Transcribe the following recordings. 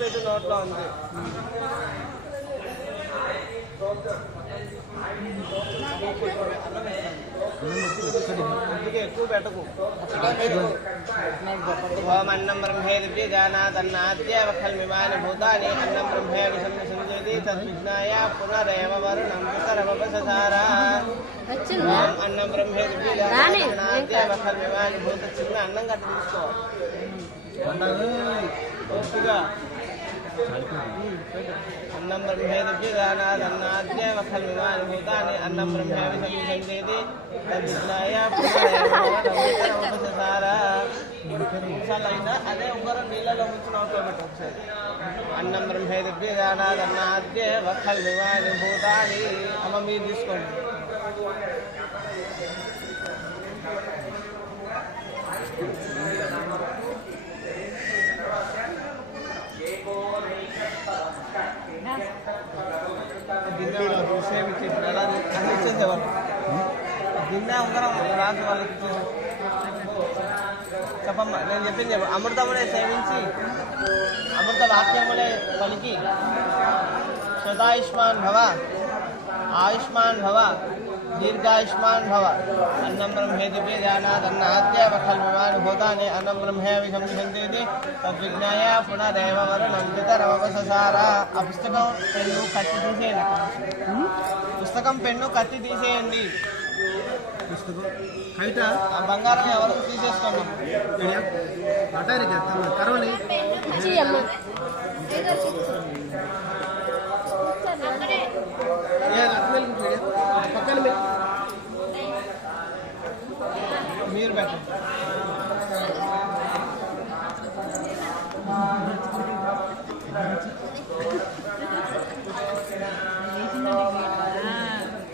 పెట్టి నోట్లో ఉంది. ఎక్కువ పెట్టకు. ఓం అన్నం బ్రహ్మేది జానాదన్నాద్యేవ ఖల్మిమాని భూతాని అన్నం బ్రహ్మే విషంజేది తద్విజ్ఞాయ పునరేవ వరుణం పితరమపససారా. ఓం అన్నం బ్రహ్మేది జానాదన్నాద్యేవ ఖల్మిమాని భూత. చిన్న అన్నం కట్ట తీసుకో కొద్దిగా. అన్నం బ్రహ్మేది జానాదన్నాద్యేవ ఖల్మిమాని భూతాని అన్నం బ్రహ్మే విషంజేది తద్విజ్ఞాయ పునరేవ వరుణం పితరమపససారా. అయినా అదే ఉగ్రం నీళ్ళలో ముంచి నోట్లో పెట్టు ఒకసారి. అన్నం బ్రహ్మేది జానాదన్నాద్యేవ ఖల్మిమాని భూతాని. అమ్మ మీరు తీసుకోండి. ఇచ్చేసేవాళ్ళు గిన్నె ఉంగరం రాజు వాళ్ళకి ఇచ్చేసి చెప్పమ్మా. నేను చెప్పింది చెప్ప. అమృతములే సేవించి అమృత వాక్యములే పలికి శతాయుష్మాన్ భవ ఆయుష్మాన్ భవ దీర్ఘాయుష్మాన్ భవ. అన్నం బ్రహ్మేది జానాదన్నాద్యేవ ఖల్మిమాని భూతాని అన్నం బ్రహ్మే విషంజేది తద్విజ్ఞాయ పునరేవ వరుణం పితరమపససారా. ఆ పుస్తకం పెన్ను కత్తి తీసేయండి. పుస్తకం పెన్ను కత్తి తీసేయండి. ఆ బంగారం ఎవరు తీసేసుకోండి. మీరు పెట్టండి.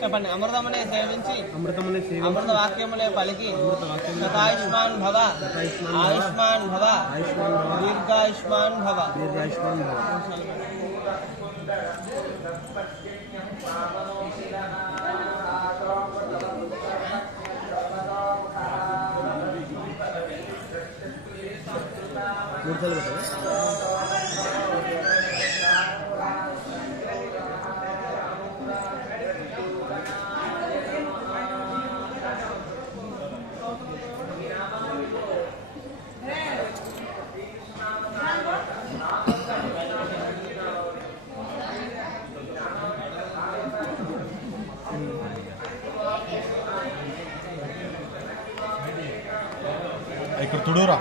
చెప్పండి. అమృతమునే సేవించి అమృత వాక్యములే పలికి శతాయుష్మాన్ భవ ఆయుష్మాన్ భవ దీర్ఘాయుష్మాన్ భవ. ఇక్కడ తుడూరా.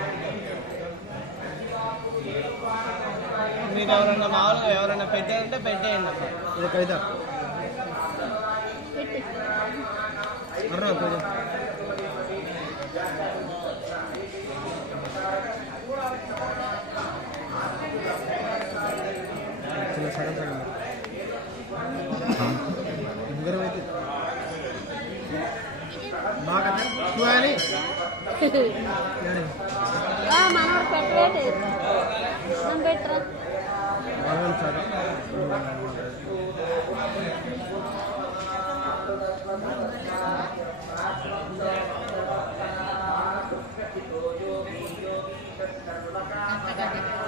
మీరు ఎవరన్నా మామూలుగా ఎవరైనా పెట్టారంటే పెట్టేయండి అమ్మా. సగం సగం బాగా మనోడు పెట్టలేదు పెట్టరా. Thank you.